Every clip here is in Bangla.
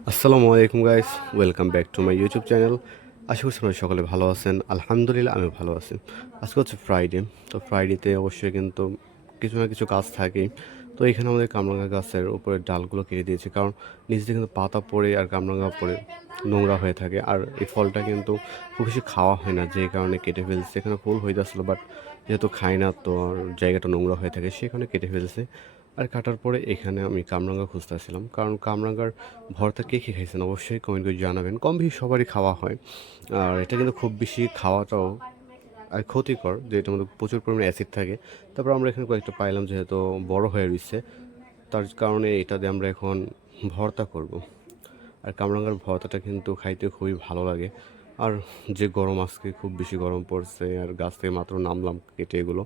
আসসালামু আলাইকুম guys welcome back to my YouTube channel আশা করছি আপনারা সকলে ভালো আছেন। আলহামদুলিল্লাহ আমি ভালো আছি। আজকে হচ্ছে ফ্রাইডে তো ফ্রাইডেতে অবশ্যই কিন্তু কিছু না কিছু কাজ থাকেই। তো এখানে আমাদের কামরাঙ্গা গাছের উপরে ডালগুলো কেটে দিয়েছে, কারণ নিচে কিন্তু পাতা পড়ে আর কামরাঙ্গা পড়ে নোংরা হয়ে থাকে। আর এই ফলটা কিন্তু খুব বেশি খাওয়া হয় না যে কারণে কেটে ফেলছে। এখানে ফুল হয়ে যাচ্ছিল বাট যেহেতু খাই না, তো জায়গাটা নোংরা হয়ে থাকে সেখানে কেটে ফেলছে। আর কাটার পরে এখানে আমি কামরাঙ্গা খুঁজতেছিলাম। কারণ কামরাঙ্গার ভর্তা কে কে খাইছেন অবশ্যই কমেন্ট করে জানাবেন। কম বেশি সবারই খাওয়া হয়। আর এটা কিন্তু খুব বেশি খাওয়াটাও আর ক্ষতিকর যে এটার মধ্যে প্রচুর পরিমাণে অ্যাসিড থাকে। তারপর আমরা এখানে কয়েকটা পাইলাম যেহেতু বড় হয়ে রয়েছে তার কারণে এটা দিয়ে আমরা এখন ভর্তা করব। আর কামরাঙ্গার ভর্তাটা কিন্তু খাইতে খুবই ভালো লাগে। আর যে গরম আজকে খুব বেশি গরম পড়ছে, আর গাছ থেকে মাত্র নামলাম কেটে এগুলো।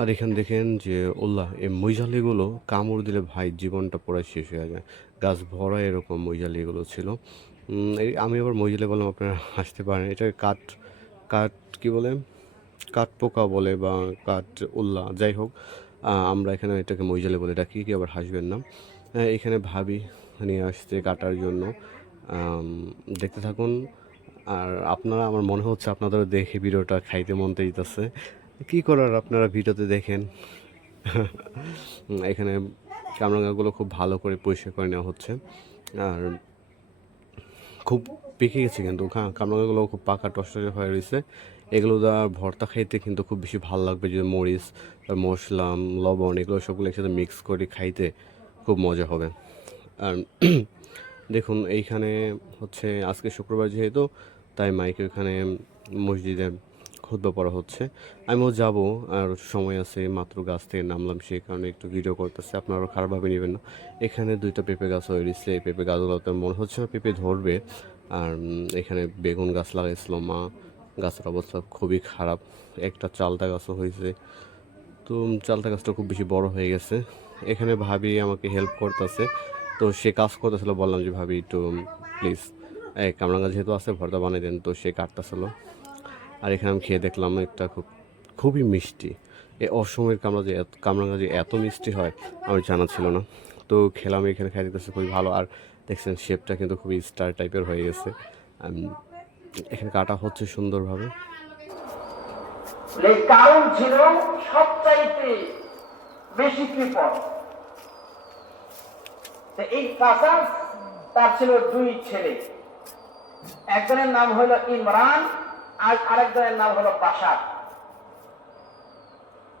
আর এখানে দেখেন যে উল্লাহ এই মৈজালিগুলো কামড় দিলে ভাই জীবনটা পুরো শেষ হয়ে যায়। গাছ ভরা এরকম মৈজালিগুলো ছিল। আমি আবার মৈজালি বললাম, আপনারা হাসতে পারেন। এটা কাঠ কাঠ কি বলে? কাঠ পোকা বলে বা কাঠ উল্লা, যাই হোক আমরা এখানে এটাকে মৈজালি বলে ডাকি কি আবার হাসবেন না। এখানে ভাবি নিয়ে আসছে কাটার জন্য। দেখতে থাকুন। আর আপনারা, আমার মনে হচ্ছে আপনাদের দেখে ভিডিওটা খাইতে মন চাইতেছে। কী করার আপনারা ভিডিওতে দেখেন? এখানে কামরাঙ্গাগুলো খুব ভালো করে পরিষ্কার করে নেওয়া হচ্ছে। আর খুব পেকে গেছে কিন্তু কামরাঙ্গাগুলো খুব পাকা টসটসে হয়ে রয়েছে। এগুলো দা ভর্তা খাইতে কিন্তু খুব বেশি ভালো লাগবে, যে মরিচ, মশলা, লবণ, এগুলো সবগুলো একসাথে মিক্স করে খাইতে খুব মজা হবে। আর দেখুন, এইখানে হচ্ছে, আজকে শুক্রবার যেহেতু, তাই মাইকে ওখানে মসজিদে খুতবা পড়া হচ্ছে। আমিও যাব, আর সময় আছে, মাত্র গাছ থেকে নামলাম সেই কারণে একটু ভিডিও করতেছে, আপনারাও খারাপভাবে নেবেন না। এখানে দুইটা পেঁপে গাছ হয়ে রয়েছে এই পেঁপে গাছগুলোতে মনে হচ্ছে না পেঁপে ধরবে। আর এখানে বেগুন গাছ লাগাইছিল মা, গাছের অবস্থা খুবই খারাপ। একটা চালতা গাছও হয়েছে। তো চালতা গাছটা খুব বেশি বড় হয়ে গেছে। এখানে ভাবি আমাকে হেল্প করতেছে। তো সে কাজ করতেছিল, বললাম যে ভাবি একটু প্লিজ কামরাঙ্গা যেহেতু আছে, ভর্তা বানিয়ে দেন। তো সে কাটতেছিল। আর এখানে আমি খেয়ে দেখলাম একটা খুব, খুবই মিষ্টি। এই অসময়ের কামড়া যে কামরাঙ্গা যে এত মিষ্টি হয়, আমার জানা ছিল না। তো খেলাম, এখানে খাই দিতেছে খুবই ভালো। আর দেখছেন শেপটা কিন্তু খুবই স্টার টাইপের হয়ে গেছে। এখানে কাটা হচ্ছে সুন্দরভাবে। কারণ ছিল সবচাইতে বেশি এই তার ছিল দুই ছেলে। একজনের নাম হলো ইমরান আর আরেকজনের নাম হলো বাসার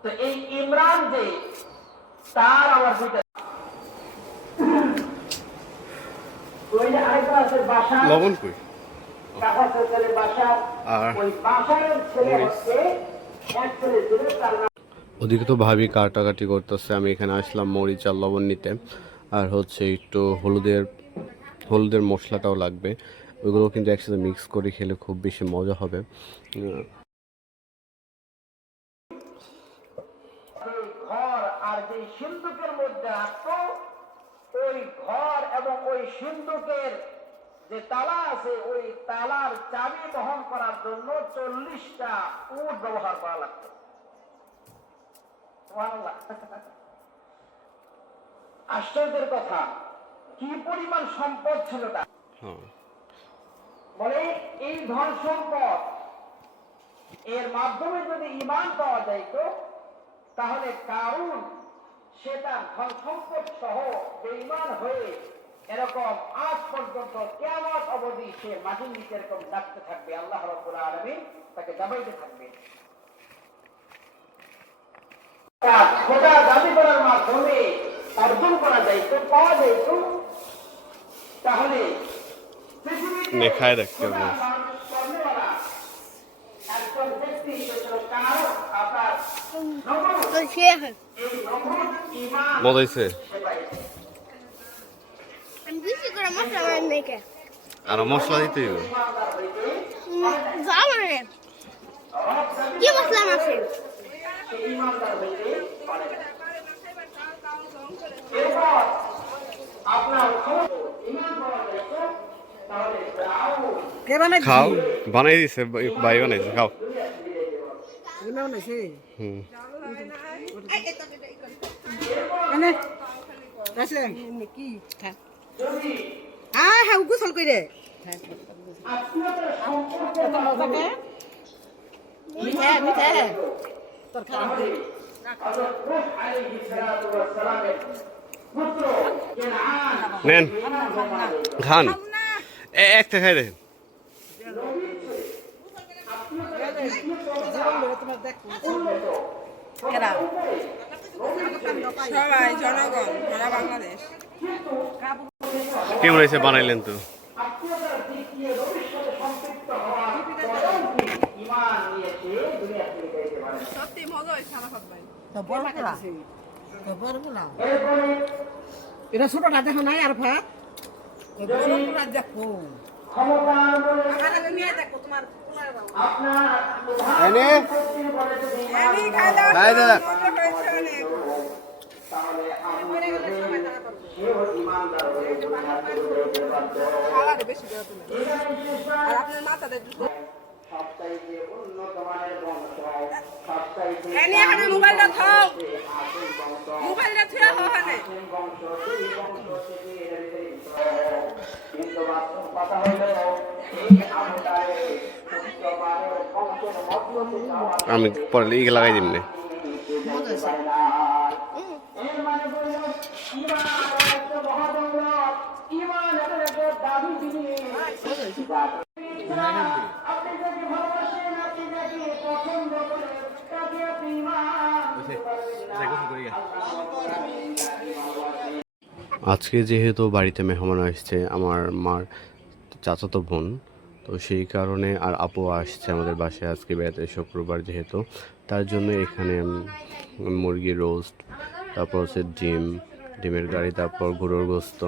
তো এই ইমরান যে তার দুইটা লবণ কই? ওদিকে তো ভাবি কাটাকাটি করতেছে আমি এখানে আসলাম মরিচ আর লবণ নিতে। আর হচ্ছে একটু হলুদের হলুদের মশলাটাও লাগবে। ওইগুলো কিন্তু একসাথে মিক্স করে খেলে খুব বেশি মজা হবে। ঘর আর যে সিন্ধুকের মধ্যে রাখতো ওই ঘর এবং ওই সিন্ধুকের যে তালা আছে ওই তালার চাবি বহন করার জন্য চল্লিশটা উট ব্যবহার করা লাগতো আশ্চর্যের কথা কি পরিমাণ সম্পদ ছিল তার? হ্যাঁ। বলে, এই ধন সম্পদ এর মাধ্যমে যদি ইমান পাওয়া যাইত তাহলে কারণ সেটা ধন সম্পদ সহ বেইমান হয়ে এরকম আজ পর্যন্ত কেমন অবধি সে মাটির নিচে এরকম ডাকতে থাকবে, আল্লাহ রব্বুল আলমিন তাকে দাবাইতে থাকবে। তার খোদা দাবি করার মাধ্যমে অর্জন করা যাইত পাওয়া যাইত তাহলে পৃথিবীতে নে, খায় দেখতে হবে। খোদা মানুষ কর্মওয়ালা একজন ব্যক্তি হিসেবে কার আপনার নগর তো খেয়ে এই নগর ইমান মজা হয়েছে সে পাইছে। আমি বেশি করে মশলা বানাই মেখে আর মশলা দিতে কি মশলা আছে আপনার খবর ইমান পাওয়া যাইতো তাহলে ফেরাউন খাও বানাই দিছে ভাই বানাইছে খাও। হুম। কি হ্যাঁ গোসল করে নেন খান। একটা খাই দেখেন। সবাই জনগণ সারা বাংলাদেশ। কেমন হয়েছে বানাইলেন তো? সত্যি মজা হয়েছে আমার ভাই তো বড় তো বড় এটা ছোটটা দেখো নাই আর ভাত বড় পোলা দেখো আরে নিয়ে দেখো তোমার পোলার বাবা আমি খাইলাম খাই আমি পরে লিগে লাগাই দিন নে। আজকে যেহেতু বাড়িতে মেহমান আসছে আমার মার চাচাতো বোন, তো সেই কারণে আর আপু আসছে আমাদের বাসায় আজকে বেড়াতে শুক্রবার যেহেতু। তার জন্য এখানে, উম মুরগির রোস্ট, তারপর হচ্ছে ডিম, ডিমের গাড়ি তারপর গরুর গোস্ত।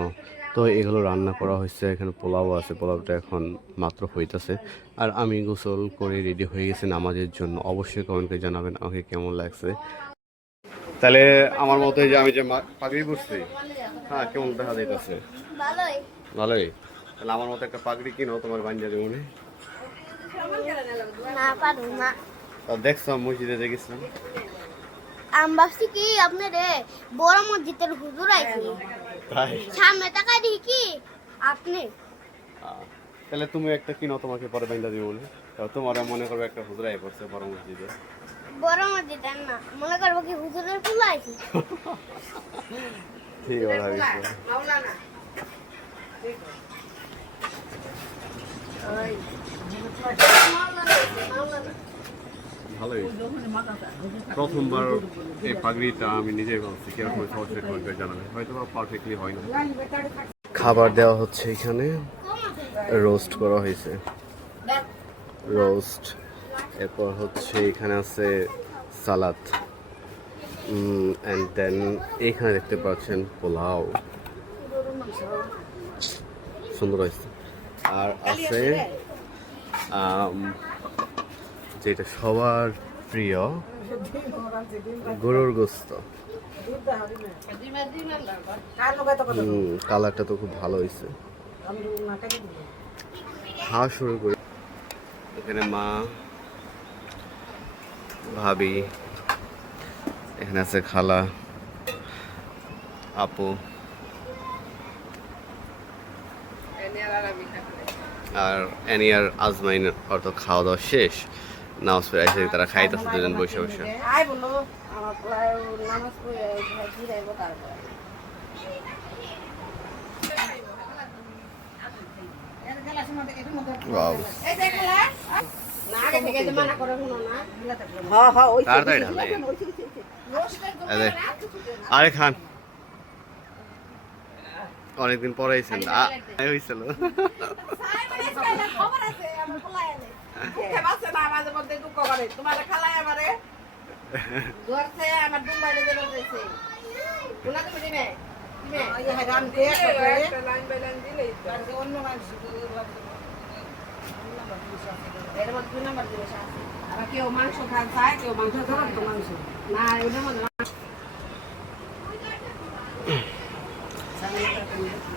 তো এগুলো রান্না করা হয়েছে, এখানে পোলাও আছে, পোলাওটা এখন মাত্র হইতাছে। আর আমি গোসল করে রেডি হয়ে গেছি নামাজের জন্য। অবশ্যই কমেন্ট জানাবেন আমাকে কেমন লাগছে। তাহলে আমার মতে যে আমি যে পাগড়ি পরছি হ্যাঁ কেমন দেখা যাইতেছে? ভালোই। ভালোই? তাহলে আমার মতো একটা পাগড়ি কিনো তোমার বাঞ্জারি মনে? না পারু না। তা দেখছ মসজিদে দেখেছিলাম। আমি ভাবছি কি আপনার বড় মসজিদের হুজুর আইছি। তাই? সামনে তাকাই দেখি কি আপনি। তাহলে তুমি একটা কিনো তোমাকে পরে বাইন্দা দিব বলে তোমার মনে করবে একটা হুজরাই পড়ছে বড় মসজিদে। বড় মসজিদের না মনে করব কি হুজুরের ফুল আইছি। ঠিক ভালোই। প্রথমবার এই পাগড়িটা আমি নিজেই ভাবছি কীরকম সহজে করবে জানাবে। হয়তো বা পারফেক্টলি হয় না। খাবার দেওয়া হচ্ছে এখানে। রোস্ট করা হয়েছে। রোস্ট এরপর হচ্ছে এখানে আছে সালাদ। অ্যান্ড দেন এখানে দেখতে পাচ্ছেন পোলাও। সুন্দর হয়েছে। আর আছে যেটা সবার প্রিয়, গরুর গোস্ত। কালারটা তো খুব ভালো হয়েছে। খাওয়া শুরু করি। এখানে মা, ভাবি এখানে আছে খালা আপু। আর অ্যানিয়ার আজমাইন অর্থ খাওয়া দাওয়া শেষ। নামাজ পড়ে এসে তারা খাইতেছে দুজন বসে বসে। Wow. মানা হ্যাঁ হ্যাঁ আরে খান অনেকদিন পরে আইছেন হইছিল অন্য মানুষ এর মধ্যে দুই নাম্বার জিনিস আছে আর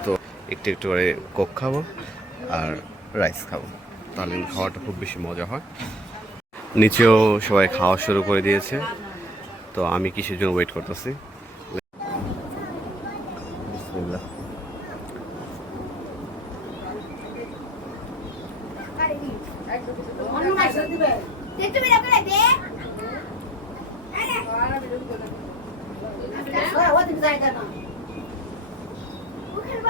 তো তো একটু একটু করে কোক খাব আর রাইস খাব। তাহলে খাওয়াটা খুব বেশি মজা হয়। নিচেও সবাই খাওয়া শুরু করে দিয়েছে। তো আমি কিসের জন্য ওয়েট করতেছি?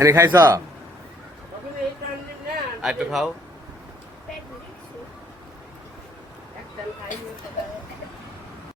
এনে খাইছ আর একটু খাও